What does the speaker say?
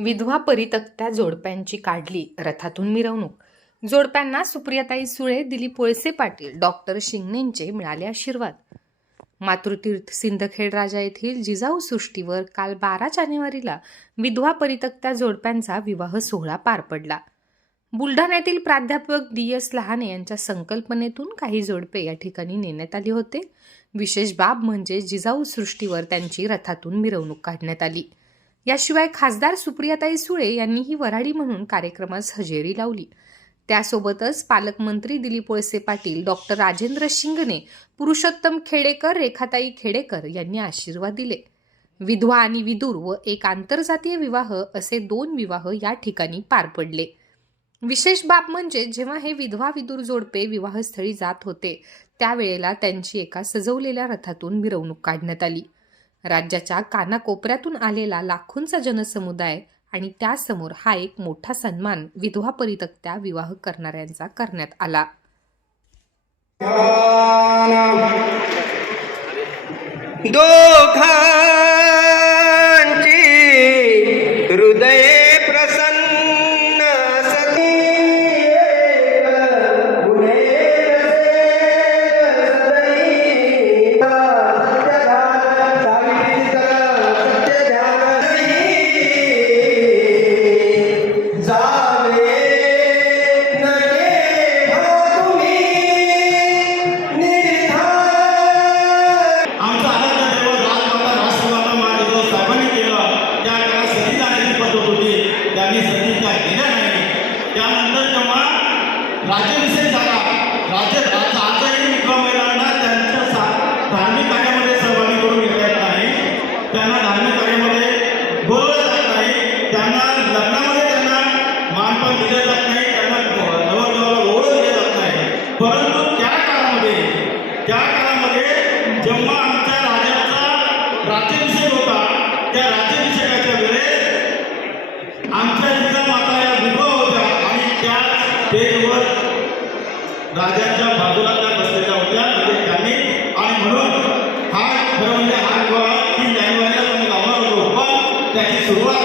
विधवा परितक्त्या जोडप्यांची काढली रथातून मिरवणूक. जोडप्यांना सुप्रियाताई सुळे दिलीप वळसे पाटील डॉक्टर शिंगणेंचे मिळाले आशीर्वाद. मातृतीर्थ सिंदखेड राजा येथील जिजाऊ सृष्टीवर काल बारा जानेवारीला विधवा परितक्त्या जोडप्यांचा विवाह सोहळा पार पडला. बुलढाण्यातील प्राध्यापक डी एस लहाने यांच्या संकल्पनेतून काही जोडपे या ठिकाणी नेण्यात आली होते. विशेष बाब म्हणजे जिजाऊ सृष्टीवर त्यांची रथातून मिरवणूक काढण्यात आली. याशिवाय खासदार सुप्रियाताई सुळे यांनीही वऱ्हाडी म्हणून कार्यक्रमास हजेरी लावली. त्यासोबतच पालकमंत्री दिलीप वळसे पाटील डॉक्टर राजेंद्र शिंगणे पुरुषोत्तम खेडेकर रेखाताई खेडेकर यांनी आशीर्वाद दिले. विधवा आणि विदूर व एक आंतरजातीय विवाह असे दोन विवाह या ठिकाणी पार पडले. विशेष बाब म्हणजे जेव्हा हे विधवा विदूर जोडपे विवाहस्थळी जात होते त्यावेळेला त्यांची एका सजवलेल्या रथातून मिरवणूक काढण्यात आली. राज्याच्या कानाकोपऱ्यातून आलेला लाखोंचा जनसमुदाय आणि त्यासमोर हा एक मोठा सन्मान विधवा परितक्त्या विवाह करणाऱ्यांचा करण्यात आला. दोघा राज्याभिषेक झाला. राज्य राज- आजही विधवा महिलांना त्यांच्या सा- धार्मिक कार्यामध्ये सहभागी करून घेता येत नाही. त्यांना धार्मिक कार्यामध्ये बोलवलं जात नाही. त्यांना लग्नामध्ये त्यांना मानपान दिलं जात नाही. त्यांना नवरदेवाला ओळख दिलं जात नाही. परंतु त्या काळामध्ये त्या काळामध्ये जेव्हा आमच्या राजाचा राज्याभिषेक होता त्या राज्याभिषेकाच्या वेळेस आमच्या जिजा माता या विधवा होत्या आणि त्या स्टेजवर राजाच्या बाजूला त्या बसलेल्या होत्या म्हणजे त्यांनी. आणि म्हणून हा खरं म्हणजे हा गोळा तीन जानेवारीला आम्ही लावणार होतो पण त्याची सुरुवात